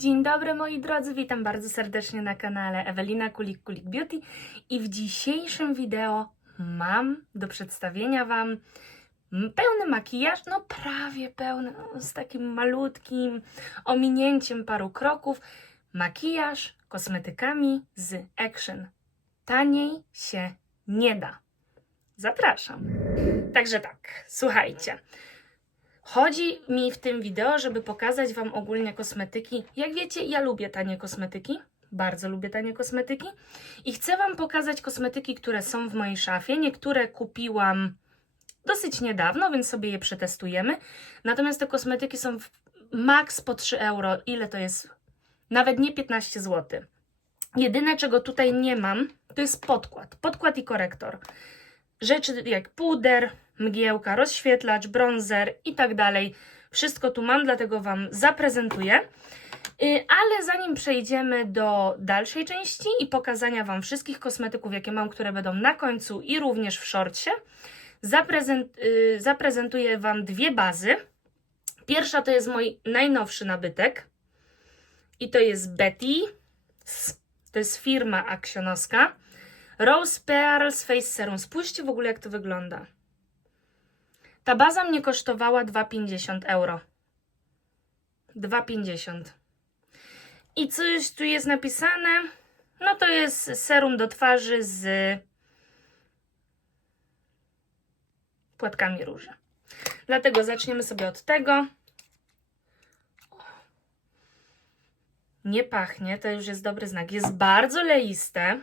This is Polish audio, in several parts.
Dzień dobry moi drodzy, witam bardzo serdecznie na kanale Ewelina Kulik Kulik Beauty i w dzisiejszym wideo mam do przedstawienia Wam pełny makijaż, no prawie pełny, no, z takim malutkim ominięciem paru kroków. Makijaż kosmetykami z Action. Taniej się nie da. Zapraszam. Także tak, słuchajcie. Chodzi mi w tym wideo, żeby pokazać Wam ogólnie kosmetyki. Jak wiecie, ja lubię tanie kosmetyki. Bardzo lubię tanie kosmetyki. I chcę Wam pokazać kosmetyki, które są w mojej szafie. Niektóre kupiłam dosyć niedawno, więc sobie je przetestujemy. Natomiast te kosmetyki są w max po 3 euro. Ile to jest? Nawet nie 15 zł. Jedyne, czego tutaj nie mam, to jest podkład. Podkład i korektor. Rzeczy jak puder, mgiełka, rozświetlacz, bronzer i tak dalej. Wszystko tu mam, dlatego Wam zaprezentuję. Y, Ale zanim przejdziemy do dalszej części i pokazania Wam wszystkich kosmetyków, jakie mam, które będą na końcu i również w zaprezent, y, zaprezentuję Wam dwie bazy. Pierwsza to jest mój najnowszy nabytek i to jest Betty. To jest firma aksionowska. Rose Pearls Face Serum. Spójrzcie w ogóle, jak to wygląda. Ta baza mnie kosztowała 2,50 euro. 2,50. I coś tu jest napisane? No to jest serum do twarzy z płatkami róży. Dlatego zaczniemy sobie od tego. Nie pachnie, to już jest dobry znak. Jest bardzo leiste.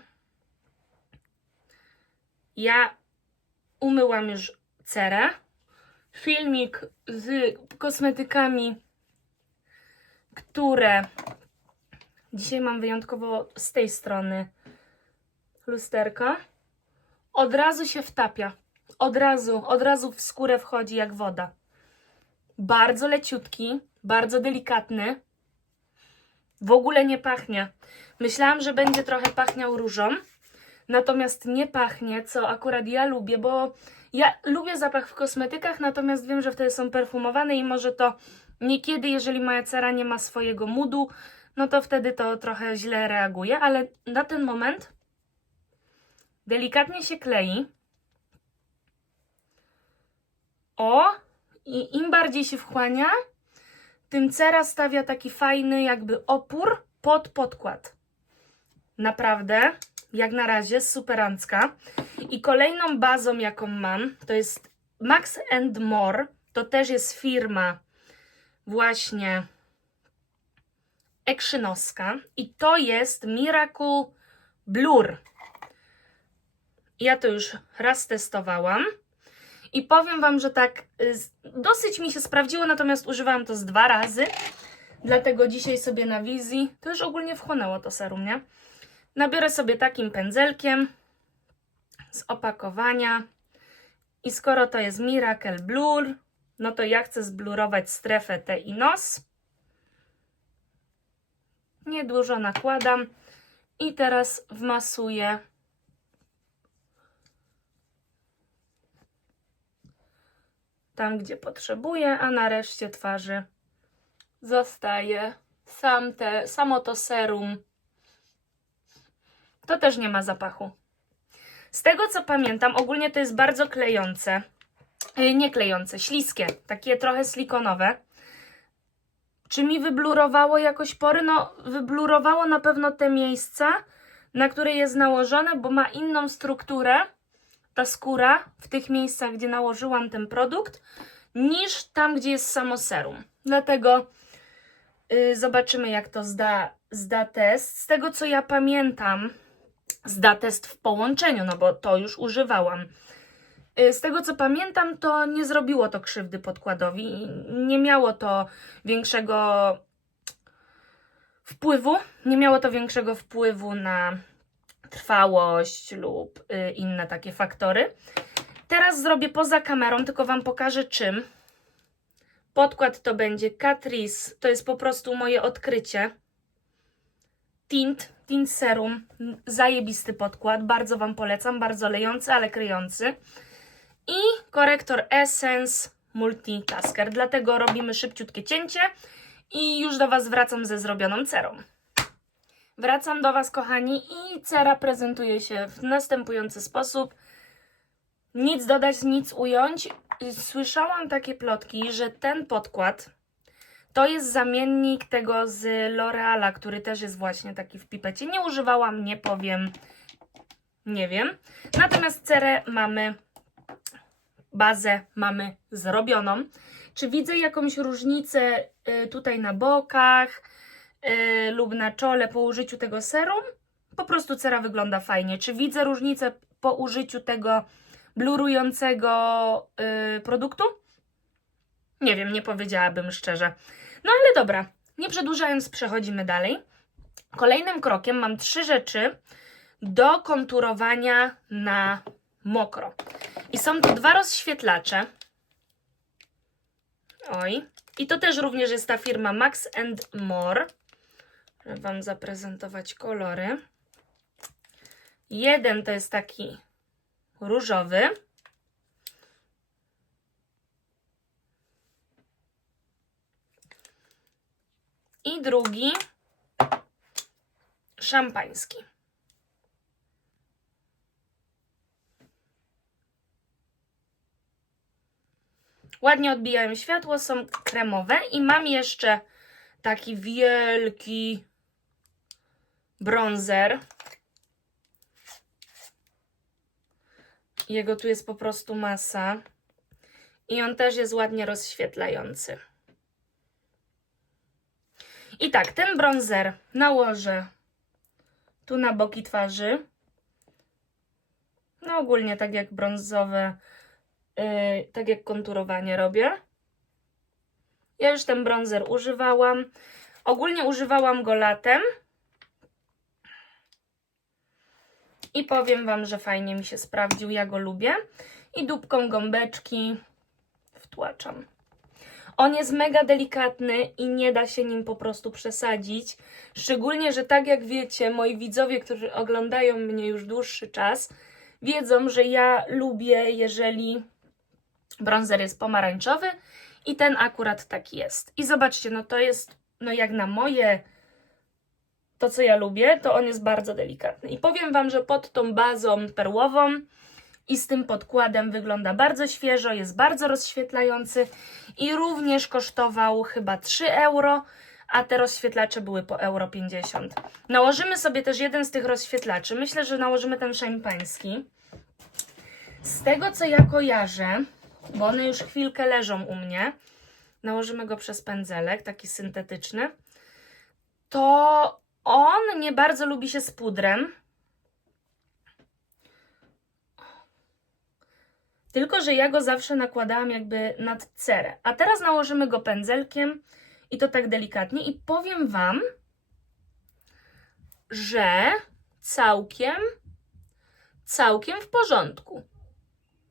Ja umyłam już cerę. Filmik z kosmetykami, które dzisiaj mam wyjątkowo z tej strony lusterka. Od razu się wtapia. Od razu, od razu w skórę wchodzi jak woda. Bardzo leciutki, bardzo delikatny. W ogóle nie pachnie. Myślałam, że będzie trochę pachniał różą. Natomiast nie pachnie, co akurat ja lubię, bo ja lubię zapach w kosmetykach, natomiast wiem, że wtedy są perfumowane i może to niekiedy, jeżeli moja cera nie ma swojego moodu, no to wtedy to trochę źle reaguje, ale na ten moment delikatnie się klei. O, i im bardziej się wchłania, tym cera stawia taki fajny jakby opór pod podkład. Naprawdę, jak na razie, superancka. I kolejną bazą, jaką mam, to jest Max and More. To też jest firma właśnie ekrzynowska. I to jest Miracle Blur. Ja to już raz testowałam. I powiem Wam, że tak y, dosyć mi się sprawdziło, natomiast używałam to z dwa razy. Dlatego dzisiaj sobie na wizji, to już ogólnie wchłonęło to serum, nie? Nabiorę sobie takim pędzelkiem z opakowania. I skoro to jest Miracle Blur, no to ja chcę zblurować strefę T i nos. Niedużo nakładam. I teraz wmasuję tam, gdzie potrzebuję, a na reszcie twarzy zostaje sam te, samo to serum. To też nie ma zapachu. Z tego co pamiętam, ogólnie to jest bardzo klejące. Yy, Nie klejące, śliskie, takie trochę silikonowe. Czy mi wyblurowało jakoś pory? No, wyblurowało na pewno te miejsca, na które jest nałożone, bo ma inną strukturę ta skóra w tych miejscach, gdzie nałożyłam ten produkt, niż tam, gdzie jest samo serum. Dlatego y, zobaczymy, jak to zda, zda test. Z tego, co ja pamiętam, zda test w połączeniu, no bo to już używałam. Y, Z tego, co pamiętam, to nie zrobiło to krzywdy podkładowi. Nie miało to większego wpływu, nie miało to większego wpływu na trwałość lub y, inne takie faktory. Teraz zrobię poza kamerą, tylko Wam pokażę czym. Podkład to będzie Catrice, to jest po prostu moje odkrycie. Tint, Tint Serum, zajebisty podkład, bardzo Wam polecam, bardzo lejący, ale kryjący. I korektor Essence Multitasker, dlatego robimy szybciutkie cięcie I już do Was wracam ze zrobioną cerą. Wracam do Was, kochani, i cera prezentuje się w następujący sposób. Nic dodać, nic ująć. Słyszałam takie plotki, że ten podkład to jest zamiennik tego z L'Oreala, który też jest właśnie taki w pipecie. Nie używałam, nie powiem, nie wiem. Natomiast cerę mamy, bazę mamy zrobioną. Czy widzę jakąś różnicę y, tutaj na bokach y, lub na czole po użyciu tego serum? Po prostu cera wygląda fajnie. Czy widzę różnicę po użyciu tego blurującego y, produktu? Nie wiem, nie powiedziałabym szczerze. No ale dobra, nie przedłużając, przechodzimy dalej. Kolejnym krokiem mam trzy rzeczy do konturowania na mokro. I są to dwa rozświetlacze. Oj. I to też również jest ta firma Max and More. Żeby Wam zaprezentować kolory. Jeden to jest taki różowy. I drugi szampański. Ładnie odbijają światło, są kremowe i mam jeszcze taki wielki bronzer. Jego tu jest po prostu masa. I on też jest ładnie rozświetlający. I tak, ten bronzer nałożę tu na boki twarzy. No ogólnie tak jak brązowe, yy, tak jak konturowanie robię. Ja już ten bronzer używałam. Ogólnie używałam go latem. I powiem Wam, że fajnie mi się sprawdził, ja go lubię. I dupką gąbeczki wtłaczam. On jest mega delikatny i nie da się nim po prostu przesadzić. Szczególnie, że tak jak wiecie, moi widzowie, którzy oglądają mnie już dłuższy czas, wiedzą, że ja lubię, jeżeli bronzer jest pomarańczowy i ten akurat taki jest. I zobaczcie, no to jest, no jak na moje, to co ja lubię, to on jest bardzo delikatny. I powiem Wam, że pod tą bazą perłową i z tym podkładem wygląda bardzo świeżo, jest bardzo rozświetlający i również kosztował chyba 3 euro, a te rozświetlacze były po euro 50. Nałożymy sobie też jeden z tych rozświetlaczy. Myślę, że nałożymy ten szampański. Z tego co ja kojarzę, bo one już chwilkę leżą u mnie, nałożymy go przez pędzelek, taki syntetyczny, to on nie bardzo lubi się z pudrem. Tylko, że ja go zawsze nakładałam jakby nad cerę. A teraz nałożymy go pędzelkiem i to tak delikatnie. I powiem Wam, że całkiem, całkiem w porządku.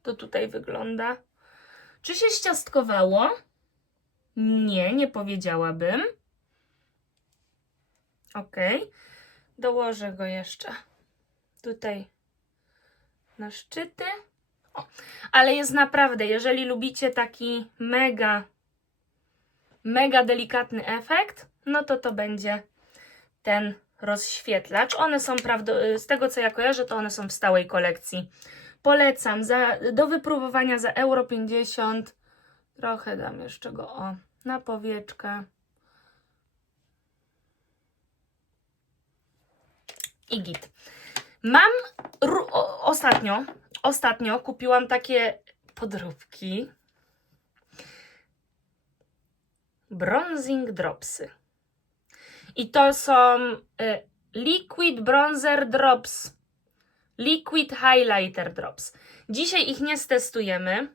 To tutaj wygląda. Czy się ściastkowało? Nie, nie powiedziałabym. Ok. Dołożę go jeszcze tutaj na szczyty. Ale jest naprawdę, jeżeli lubicie taki mega, mega delikatny efekt, no to to będzie ten rozświetlacz. One są, z tego co ja kojarzę, to one są w stałej kolekcji. Polecam za, do wypróbowania za euro 50. Trochę dam jeszcze go o, na powieczkę. I git. Mam ostatnio, ostatnio kupiłam takie podróbki. Bronzing Dropsy. I to są y, Liquid Bronzer Drops. Liquid Highlighter Drops. Dzisiaj ich nie stestujemy.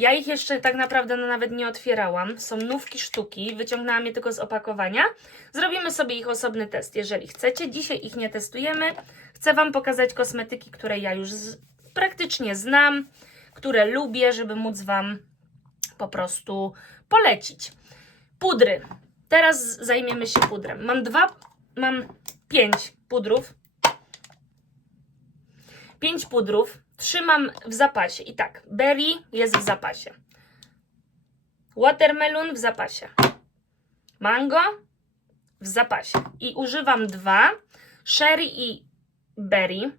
Ja ich jeszcze tak naprawdę no, nawet nie otwierałam. Są nówki sztuki, wyciągnęłam je tylko z opakowania. Zrobimy sobie ich osobny test, jeżeli chcecie. Dzisiaj ich nie testujemy. Chcę Wam pokazać kosmetyki, które ja już z, praktycznie znam, które lubię, żeby móc Wam po prostu polecić. Pudry. Teraz zajmiemy się pudrem. Mam dwa, mam pięć pudrów. Pięć pudrów. Trzy mam w zapasie. I tak, berry jest w zapasie. Watermelon w zapasie. mango w zapasie. I używam dwa, sherry i berry.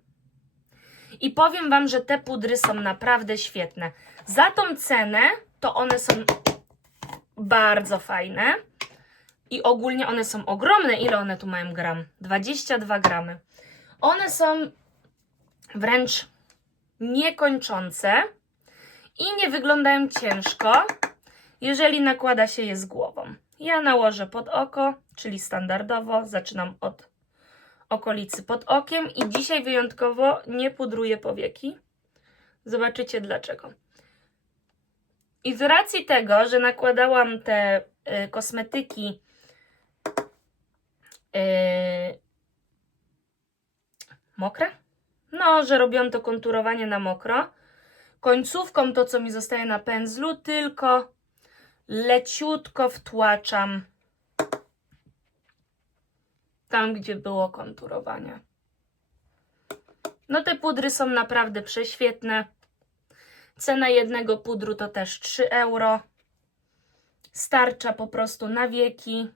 I powiem Wam, że te pudry są naprawdę świetne. Za tą cenę to one są bardzo fajne. I ogólnie one są ogromne. Ile one tu mają gram? 22 gramy. One są wręcz niekończące i nie wyglądają ciężko, jeżeli nakłada się je z głową. Ja nałożę pod oko, czyli standardowo, zaczynam od okolicy pod okiem i dzisiaj wyjątkowo nie pudruję powieki. Zobaczycie dlaczego. I z racji tego, że nakładałam te y, kosmetyki y, mokre? No, że robiłam to konturowanie na mokro. Końcówką to, co mi zostaje na pędzlu, tylko leciutko wtłaczam tam, gdzie było konturowanie. No te pudry są naprawdę prześwietne. Cena jednego pudru to też 3 euro. Starcza po prostu na wieki.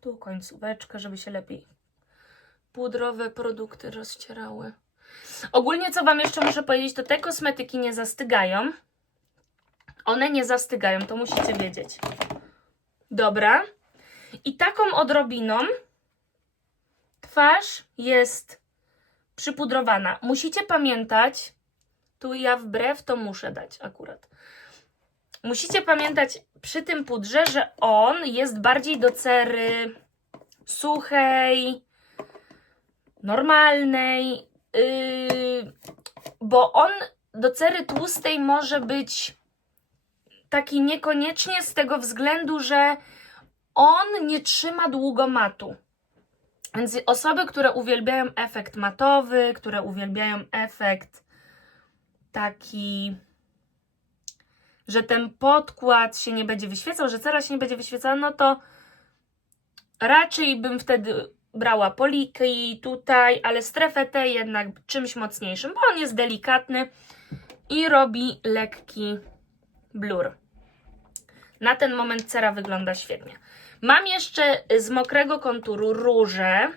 Tu końcóweczka, żeby się lepiej pudrowe produkty rozcierały. Ogólnie, co Wam jeszcze muszę powiedzieć, to te kosmetyki nie zastygają. One nie zastygają, to musicie wiedzieć. Dobra. I taką odrobiną twarz jest przypudrowana. Musicie pamiętać, tu ja wbrew to muszę dać akurat. Musicie pamiętać przy tym pudrze, że on jest bardziej do cery suchej, normalnej, yy, bo on do cery tłustej może być taki niekoniecznie z tego względu, że on nie trzyma długo matu. Więc osoby, które uwielbiają efekt matowy, które uwielbiają efekt taki, że ten podkład się nie będzie wyświecał, że cera się nie będzie wyświecała, no to raczej bym wtedy brała poliki tutaj, ale strefę T jednak czymś mocniejszym, bo on jest delikatny i robi lekki blur. Na ten moment cera wygląda świetnie. Mam jeszcze z mokrego konturu róże.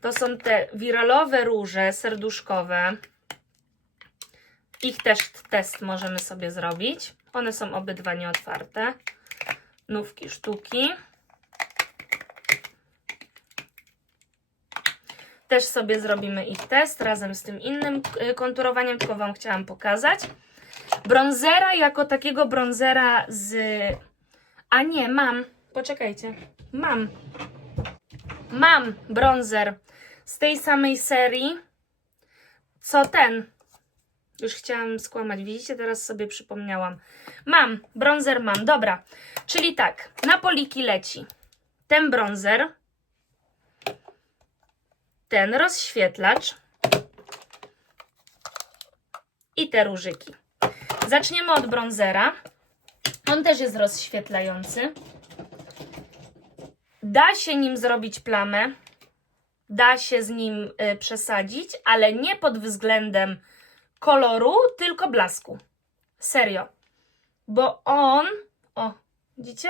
To są te wiralowe róże serduszkowe. Ich też test możemy sobie zrobić. One są obydwa nieotwarte. Nówki sztuki. Też sobie zrobimy ich test razem z tym innym y, konturowaniem, tylko Wam chciałam pokazać. Bronzera jako takiego bronzera z... A nie, mam. Poczekajcie. Mam. Mam bronzer z tej samej serii, co ten. Już chciałam skłamać. Widzicie? Teraz sobie przypomniałam. Mam. Bronzer mam. Dobra. Czyli tak. Na poliki leci ten bronzer, ten rozświetlacz i te różyki. Zaczniemy od bronzera. On też jest rozświetlający. Da się nim zrobić plamę, da się z nim y, przesadzić, ale nie pod względem koloru, tylko blasku. Serio. Bo on. O, widzicie?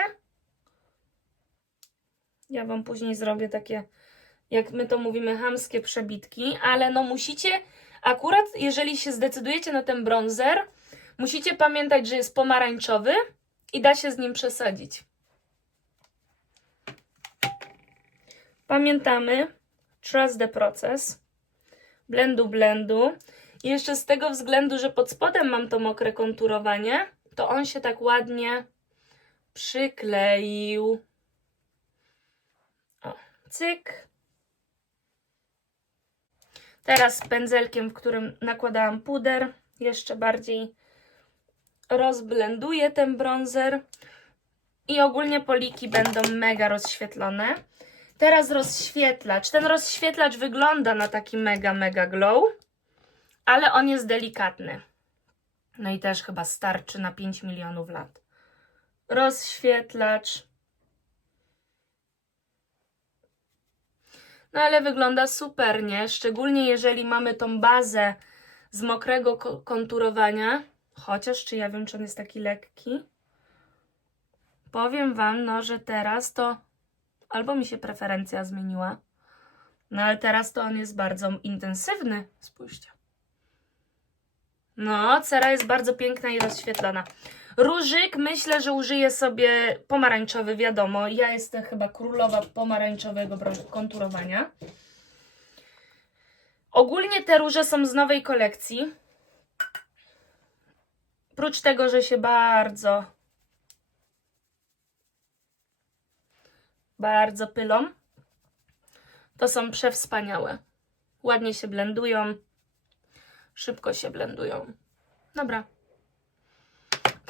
Ja Wam później zrobię takie, jak my to mówimy, hamskie przebitki, ale no musicie, akurat jeżeli się zdecydujecie na ten bronzer, musicie pamiętać, że jest pomarańczowy i da się z nim przesadzić. Pamiętamy, trust the process, blendu, blendu. I jeszcze z tego względu, że pod spodem mam to mokre konturowanie, to on się tak ładnie przykleił. O, cyk. Teraz pędzelkiem, w którym nakładałam puder, jeszcze bardziej rozblenduję ten bronzer. I ogólnie poliki będą mega rozświetlone. Teraz rozświetlacz. Ten rozświetlacz wygląda na taki mega, mega glow, ale on jest delikatny. No i też chyba starczy na 5 milionów lat. Rozświetlacz. No ale wygląda super, nie? Szczególnie jeżeli mamy tą bazę z mokrego ko- konturowania. Chociaż, czy ja wiem, czy on jest taki lekki? Powiem Wam, no, że teraz to Albo mi się preferencja zmieniła. No ale teraz to on jest bardzo intensywny. Spójrzcie. No, cera jest bardzo piękna i rozświetlona. Różyk myślę, że użyję sobie pomarańczowy, wiadomo. Ja jestem chyba królowa pomarańczowego konturowania. Ogólnie te róże są z nowej kolekcji. Prócz tego, że się bardzo, bardzo pylą, to są przewspaniałe. Ładnie się blendują, szybko się blendują. Dobra.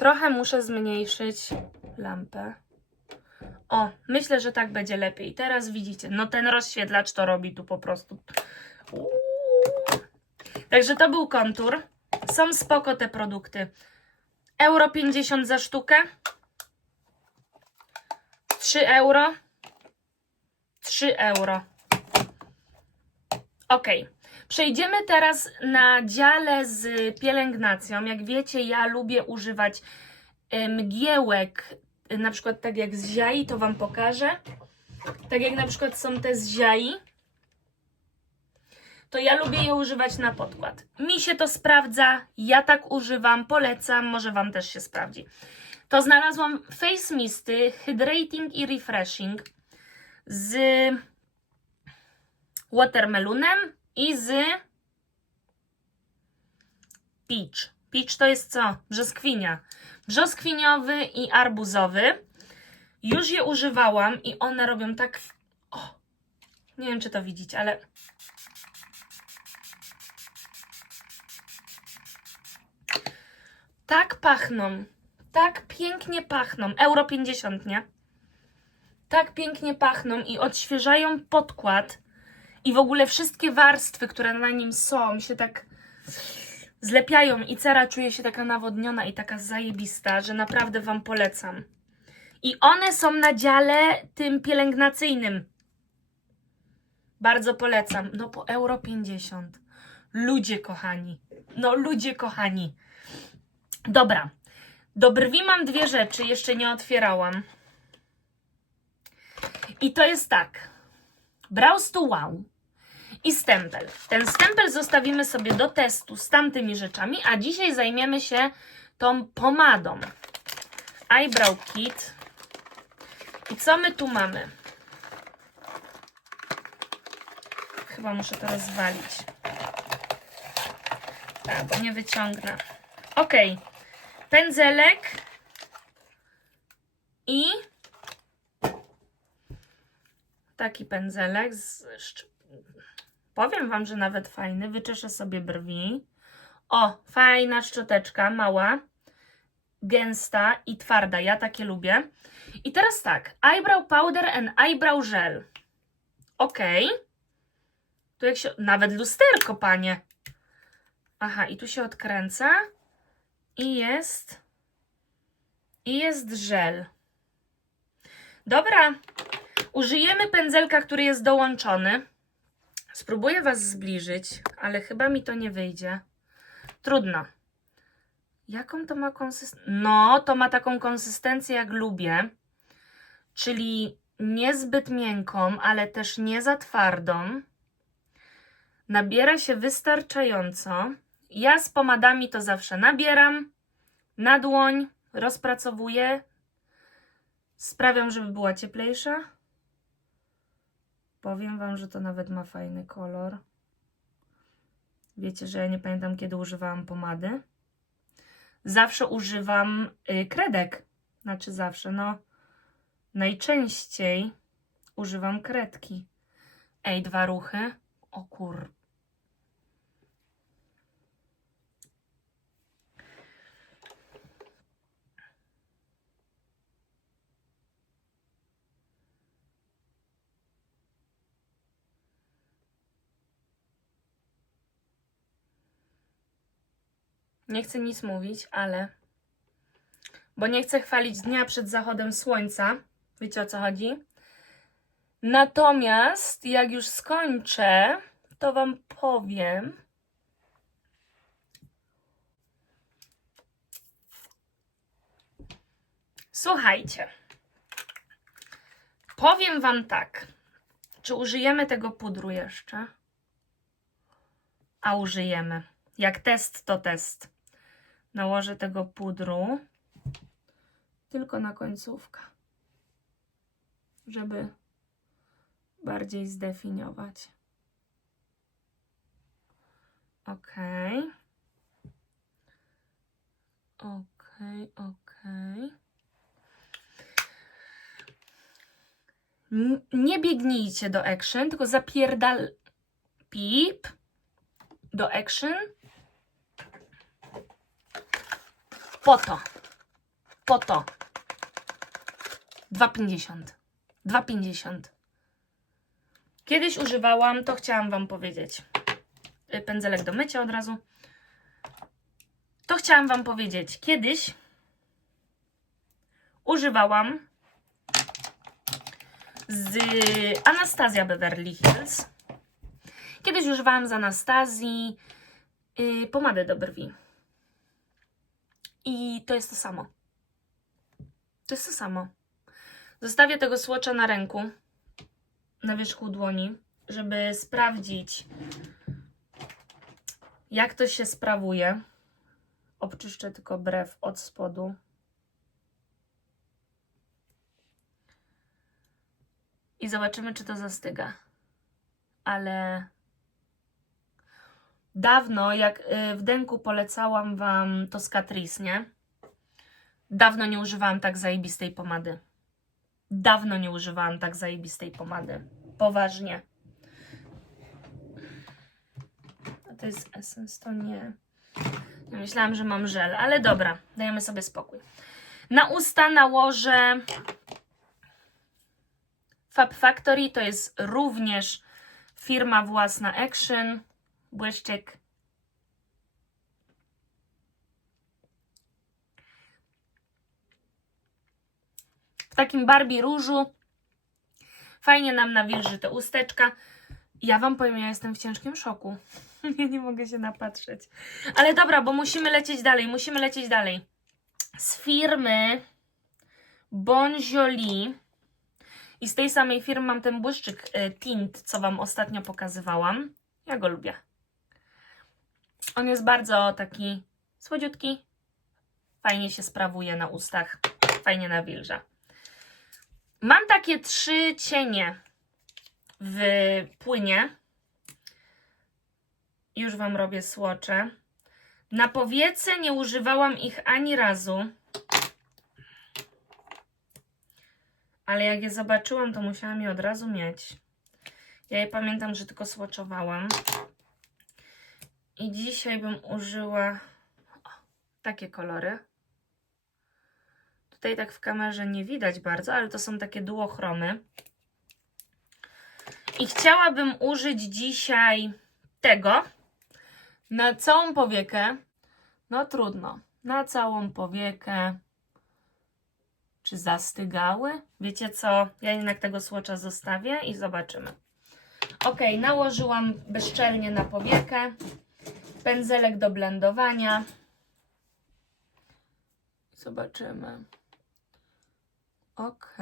Trochę muszę zmniejszyć lampę. O, myślę, że tak będzie lepiej. Teraz widzicie, no ten rozświetlacz to robi tu po prostu. Uuu. Także to był kontur. Są spoko te produkty. Euro 50 za sztukę. 3 euro. 3 euro. Ok. Przejdziemy teraz na dziale z pielęgnacją. Jak wiecie, ja lubię używać e, mgiełek, e, na przykład tak jak z ziai, to Wam pokażę. Tak jak na przykład są te z ziai, to ja lubię je używać na podkład. Mi się to sprawdza, ja tak używam, polecam, może Wam też się sprawdzi. To znalazłam Face Misty Hydrating i Refreshing z watermelonem i peach. Peach to jest co? Brzoskwinia. Brzoskwiniowy i arbuzowy. Już je używałam i one robią tak... O, nie wiem, czy to widzicie, ale... Tak pachną. Tak pięknie pachną. Euro 50, nie? Tak pięknie pachną i odświeżają podkład. I w ogóle wszystkie warstwy, które na nim są, się tak zlepiają i cera czuje się taka nawodniona i taka zajebista, że naprawdę Wam polecam. I one są na dziale tym pielęgnacyjnym. Bardzo polecam. No po euro 50. Ludzie kochani. No ludzie kochani. Dobra. Do brwi mam dwie rzeczy, jeszcze nie otwierałam. I to jest tak. Brows to Wow i stempel. Ten stempel zostawimy sobie do testu z tamtymi rzeczami, a dzisiaj zajmiemy się tą pomadą. Eyebrow Kit. I co my tu mamy? Chyba muszę to rozwalić. Tak, bo nie wyciągnę. Ok. Pędzelek. I taki pędzelek z szczy- Powiem Wam, że nawet fajny. Wyczeszę sobie brwi. O, fajna szczoteczka, mała, gęsta i twarda. Ja takie lubię. I teraz tak. Eyebrow powder and eyebrow gel. Ok. Tu jak się... Nawet lusterko, panie. Aha, i tu się odkręca. I jest... I jest żel. Dobra. Użyjemy pędzelka, który jest dołączony. Spróbuję Was zbliżyć, ale chyba mi to nie wyjdzie. Trudno. Jaką to ma konsystencję? No, to ma taką konsystencję, jak lubię. Czyli niezbyt miękką, ale też nie za twardą. Nabiera się wystarczająco. Ja z pomadami to zawsze nabieram na dłoń, rozpracowuję. Sprawiam, żeby była cieplejsza. Powiem Wam, że to nawet ma fajny kolor. Wiecie, że ja nie pamiętam, kiedy używałam pomady. Zawsze używam y, kredek. Znaczy zawsze, no. Najczęściej używam kredki. Ej, dwa ruchy. O kur... Nie chcę nic mówić, ale. Bo nie chcę chwalić dnia przed zachodem słońca. Wiecie o co chodzi? Natomiast jak już skończę, to Wam powiem. Słuchajcie. Powiem Wam tak. Czy użyjemy tego pudru jeszcze? A użyjemy. Jak test, to test. Nałożę tego pudru tylko na końcówkę, żeby bardziej zdefiniować. Ok. Ok, ok. Nie biegnijcie do action, tylko zapierdal... Pip. Do action. Po to. Po to. 2,50. 2,50. Kiedyś używałam, to chciałam Wam powiedzieć. Y, Pędzelek do mycia od razu. To chciałam Wam powiedzieć. Kiedyś używałam z Anastazja Beverly Hills. Kiedyś używałam z Anastazji yy, do brwi. I to jest to samo. To jest to samo. Zostawię tego słocza na ręku, na wierzchu dłoni, żeby sprawdzić, jak to się sprawuje. Obczyszczę tylko brew od spodu. I zobaczymy, czy to zastyga. Ale dawno, jak y, w denku polecałam Wam to Catrice, nie? Dawno nie używałam tak zajebistej pomady. Dawno nie używałam tak zajebistej pomady. Poważnie. To jest Essence, to nie. Ja Myślałam, że mam żel, ale dobra, dajemy sobie spokój. Na usta nałożę Fab Factory, to jest również firma własna Action. Błyszczyk. W takim Barbie różu. Fajnie nam nawilży te usteczka. Ja wam powiem, ja jestem w ciężkim szoku. Ja nie mogę się napatrzeć. Ale dobra, bo musimy lecieć dalej, musimy lecieć dalej. Z firmy Bonjolie i z tej samej firmy mam ten błyszczyk y, tint, co wam ostatnio pokazywałam. Ja go lubię. On jest bardzo taki słodziutki. Fajnie się sprawuje na ustach. Fajnie nawilża. Mam takie trzy cienie w płynie. Już Wam robię słocze. Na powiece nie używałam ich ani razu. Ale jak je zobaczyłam, to musiałam je od razu mieć. Ja je pamiętam, że tylko słoczowałam. I dzisiaj bym użyła o, takie kolory. Tutaj tak w kamerze nie widać bardzo, ale to są takie duochromy. I chciałabym użyć dzisiaj tego na całą powiekę. No trudno. Na całą powiekę. Czy zastygały? Wiecie co? Ja jednak tego słocza zostawię i zobaczymy. Ok, nałożyłam bezczelnie na powiekę. Pędzelek do blendowania. Zobaczymy. Ok.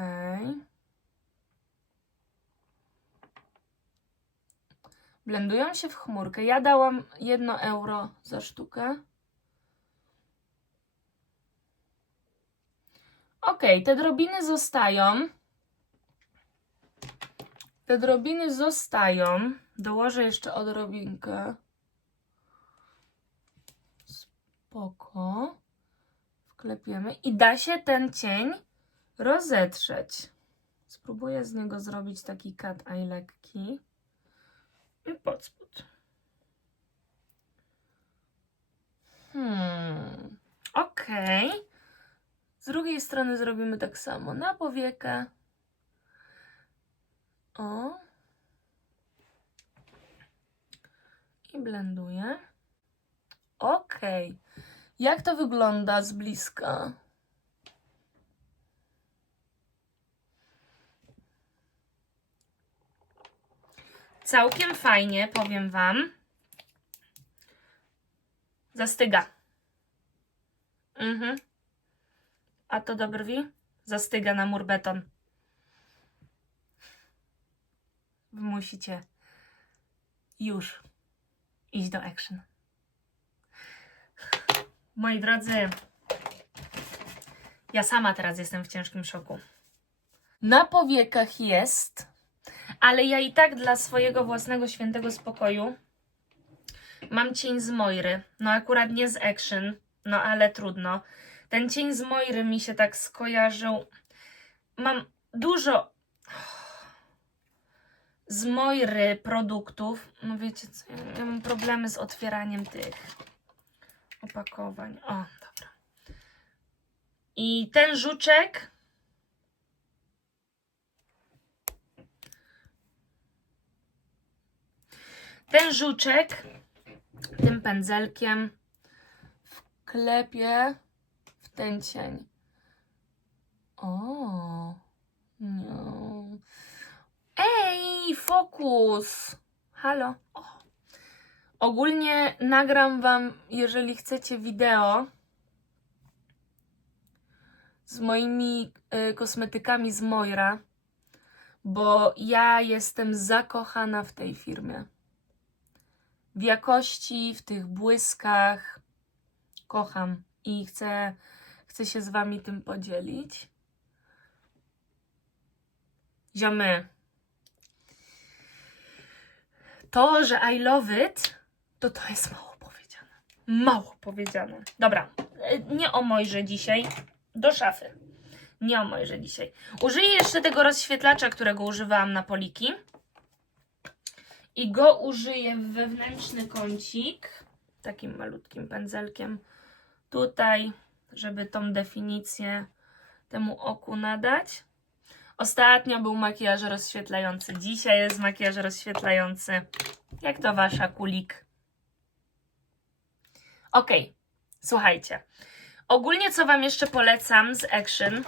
Blendują się w chmurkę. Ja dałam 1 euro za sztukę. Ok, te drobiny zostają. Te drobiny zostają. Dołożę jeszcze odrobinkę. Spoko. Wklepiemy. I da się ten cień rozetrzeć. Spróbuję z niego zrobić taki cat eye lekki. I pod spód. Hmm. Okej. Z drugiej strony zrobimy tak samo. Na powiekę. O. I blenduję. Okej. Jak to wygląda z bliska? Całkiem fajnie, powiem Wam. Zastyga. Mhm. A to do brwi? Zastyga na mur beton. musicie już iść do action. Moi drodzy, ja sama teraz jestem w ciężkim szoku. Na powiekach jest, ale ja i tak dla swojego własnego świętego spokoju mam cień z Moiry. No akurat nie z Action, no ale trudno. Ten cień z Moiry mi się tak skojarzył. Mam dużo z Moiry produktów. No wiecie co, ja, mam problemy z otwieraniem tych opakowań. O, dobra. I ten żuczek ten żuczek tym pędzelkiem wklepię w ten cień. O, no. Ej, fokus! Halo. O. Ogólnie nagram wam, jeżeli chcecie, wideo z moimi y, kosmetykami z Moira, bo ja jestem zakochana w tej firmie. W jakości, w tych błyskach. Kocham i chcę, chcę się z wami tym podzielić. Ziomy. To, że I love it, to to jest mało powiedziane. Mało powiedziane. Dobra, y, nie o Mojże dzisiaj. Do szafy. Nie o Mojże dzisiaj. Użyję jeszcze tego rozświetlacza, którego używałam na poliki. I go użyję w wewnętrzny kącik. Takim malutkim pędzelkiem. Tutaj, żeby tą definicję temu oku nadać. Ostatnio był makijaż rozświetlający. Dzisiaj jest makijaż rozświetlający. Jak to wasza kulik? Ok, słuchajcie. Ogólnie co wam jeszcze polecam z Action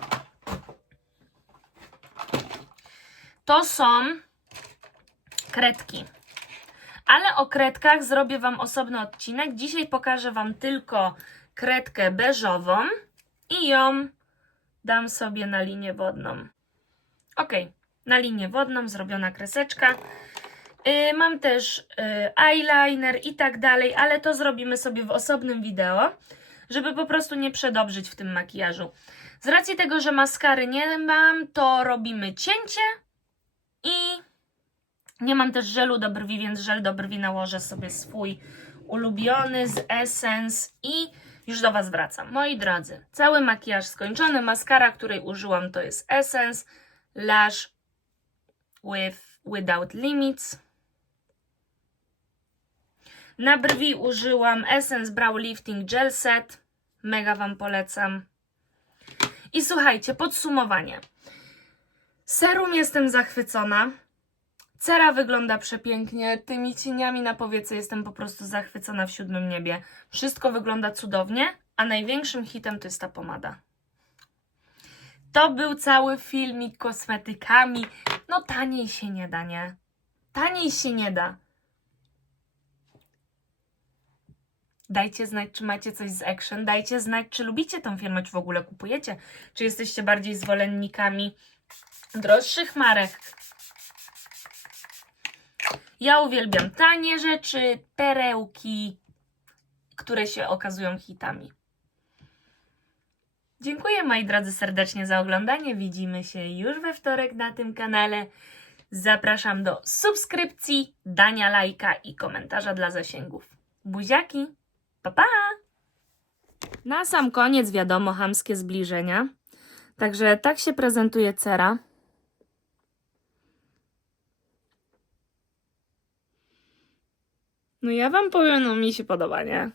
to są kredki. Ale o kredkach zrobię wam osobny odcinek. Dzisiaj pokażę wam tylko kredkę beżową i ją dam sobie na linię wodną. Ok, na linię wodną zrobiona kreseczka. Yy, mam też yy, eyeliner i tak dalej, ale to zrobimy sobie w osobnym wideo, żeby po prostu nie przedobrzyć w tym makijażu. Z racji tego, że maskary nie mam, to robimy cięcie i nie mam też żelu do brwi, więc żel do brwi nałożę sobie swój ulubiony z Essence i już do Was wracam. Moi drodzy, cały makijaż skończony. Maskara, której użyłam to jest Essence Lash with Without Limits. Na brwi użyłam Essence Brow Lifting Gel Set. Mega Wam polecam. I słuchajcie, podsumowanie. Serum jestem zachwycona. Cera wygląda przepięknie. Tymi cieniami na powiece jestem po prostu zachwycona w siódmym niebie. Wszystko wygląda cudownie, a największym hitem to jest ta pomada. To był cały filmik kosmetykami. No taniej się nie da, nie? Taniej się nie da. Dajcie znać, czy macie coś z Action. Dajcie znać, czy lubicie tą firmę, czy w ogóle kupujecie. Czy jesteście bardziej zwolennikami droższych marek. Ja uwielbiam tanie rzeczy, perełki, które się okazują hitami. Dziękuję moi drodzy serdecznie za oglądanie. Widzimy się już we wtorek na tym kanale. Zapraszam do subskrypcji, dania lajka i komentarza dla zasięgów. Buziaki! Pa, pa! Na sam koniec wiadomo hamskie zbliżenia. Także tak się prezentuje cera. No ja wam powiem, no mi się podoba, nie?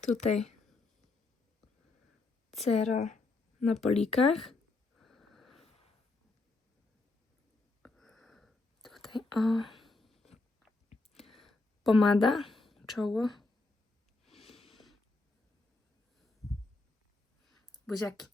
Tutaj cera na polikach. O pomada, czoło. Buziaki.